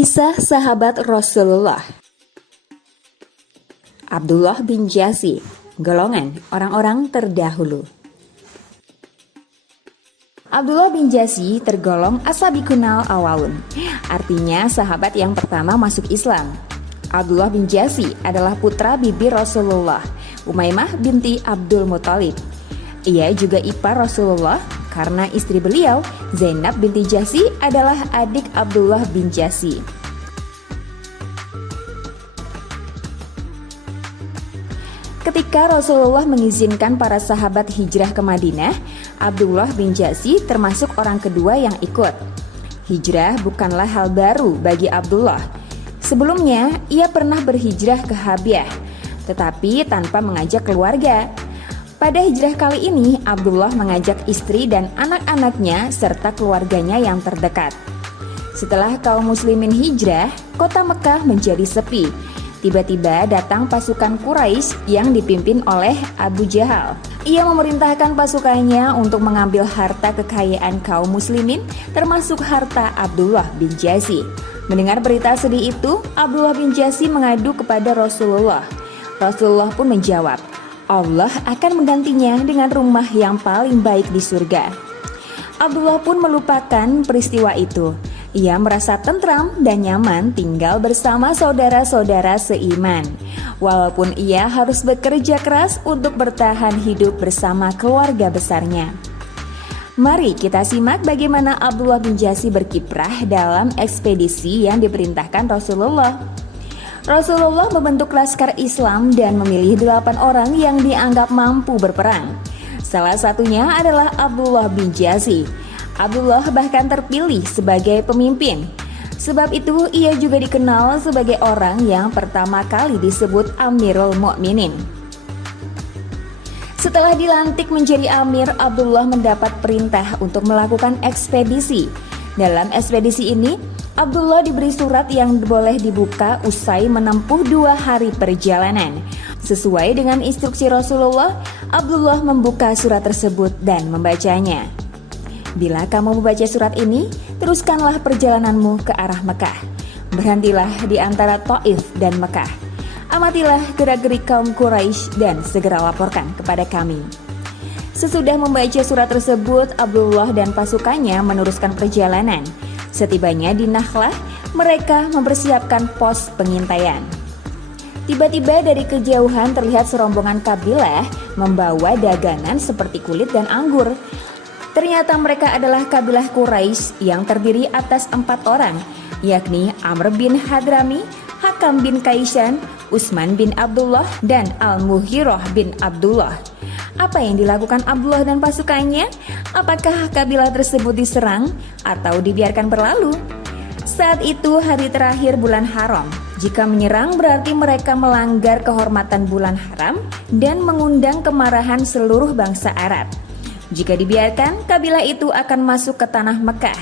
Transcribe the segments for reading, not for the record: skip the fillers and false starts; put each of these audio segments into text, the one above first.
Kisah sahabat Rasulullah. Abdullah bin Jasi, golongan orang-orang terdahulu. Abdullah bin Jasi tergolong asabikunal awalun, artinya sahabat yang pertama masuk Islam. Abdullah bin Jasi adalah putra bibi Rasulullah, Umaymah binti Abdul Muthalib. Ia juga ipar Rasulullah karena istri beliau, Zainab binti Jasi, adalah adik Abdullah bin Jasi. Ketika Rasulullah mengizinkan para sahabat hijrah ke Madinah, Abdullah bin Jasi termasuk orang kedua yang ikut. Hijrah bukanlah hal baru bagi Abdullah. Sebelumnya, ia pernah berhijrah ke Habyah, tetapi tanpa mengajak keluarga. Pada hijrah kali ini, Abdullah mengajak istri dan anak-anaknya serta keluarganya yang terdekat. Setelah kaum muslimin hijrah, kota Mekah menjadi sepi. Tiba-tiba datang pasukan Quraisy yang dipimpin oleh Abu Jahal. Ia memerintahkan pasukannya untuk mengambil harta kekayaan kaum muslimin, termasuk harta Abdullah bin Jasi. Mendengar berita sedih itu, Abdullah bin Jasi mengadu kepada Rasulullah. Rasulullah pun menjawab, Allah akan menggantinya dengan rumah yang paling baik di surga. Abdullah pun melupakan peristiwa itu. Ia merasa tentram dan nyaman tinggal bersama saudara-saudara seiman. Walaupun ia harus bekerja keras untuk bertahan hidup bersama keluarga besarnya. Mari kita simak bagaimana Abdullah bin Jasi berkiprah dalam ekspedisi yang diperintahkan Rasulullah. Rasulullah membentuk laskar Islam dan memilih 8 orang yang dianggap mampu berperang. Salah satunya adalah Abdullah bin Jasi. Abdullah bahkan terpilih sebagai pemimpin. Sebab itu ia juga dikenal sebagai orang yang pertama kali disebut Amirul Mukminin. Setelah dilantik menjadi amir, Abdullah mendapat perintah untuk melakukan ekspedisi. Dalam ekspedisi ini, Abdullah diberi surat yang boleh dibuka usai menempuh 2 hari perjalanan. Sesuai dengan instruksi Rasulullah, Abdullah membuka surat tersebut dan membacanya. Bila kamu membaca surat ini, teruskanlah perjalananmu ke arah Mekah. Berhentilah di antara Taif dan Mekah. Amatilah gerak-gerik kaum Quraisy dan segera laporkan kepada kami. Sesudah membaca surat tersebut, Abdullah dan pasukannya meneruskan perjalanan. Setibanya di Nakhlah, mereka mempersiapkan pos pengintaian. Tiba-tiba dari kejauhan terlihat serombongan kabilah membawa dagangan seperti kulit dan anggur. Ternyata mereka adalah kabilah Quraisy yang terdiri atas 4 orang, yakni Amr bin Hadrami, Hakam bin Kaisan, Utsman bin Abdullah, dan Al-Mughirah bin Abdullah. Apa yang dilakukan Abdullah dan pasukannya? Apakah kabilah tersebut diserang atau dibiarkan berlalu? Saat itu hari terakhir bulan haram. Jika menyerang berarti mereka melanggar kehormatan bulan haram dan mengundang kemarahan seluruh bangsa Arab. Jika dibiarkan, kabilah itu akan masuk ke tanah Mekah.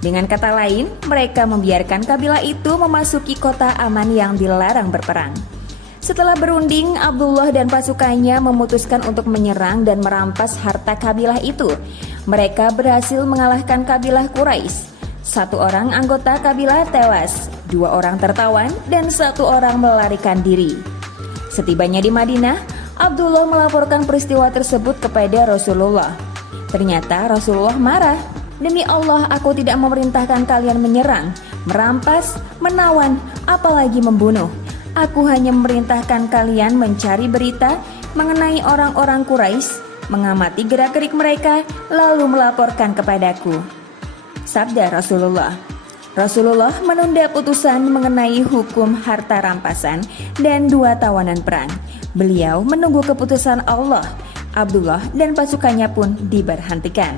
Dengan kata lain, mereka membiarkan kabilah itu memasuki kota aman yang dilarang berperang. Setelah berunding, Abdullah dan pasukannya memutuskan untuk menyerang dan merampas harta kabilah itu. Mereka berhasil mengalahkan kabilah Quraisy. 1 orang anggota kabilah tewas, 2 orang tertawan, dan 1 orang melarikan diri. Setibanya di Madinah, Abdullah melaporkan peristiwa tersebut kepada Rasulullah. Ternyata Rasulullah marah. Demi Allah, aku tidak memerintahkan kalian menyerang, merampas, menawan, apalagi membunuh. Aku hanya memerintahkan kalian mencari berita mengenai orang-orang Quraisy, mengamati gerak-gerik mereka, lalu melaporkan kepadaku. Sabda Rasulullah. Rasulullah menunda putusan mengenai hukum harta rampasan dan 2 tawanan perang. Beliau menunggu keputusan Allah. Abdullah dan pasukannya pun diberhentikan.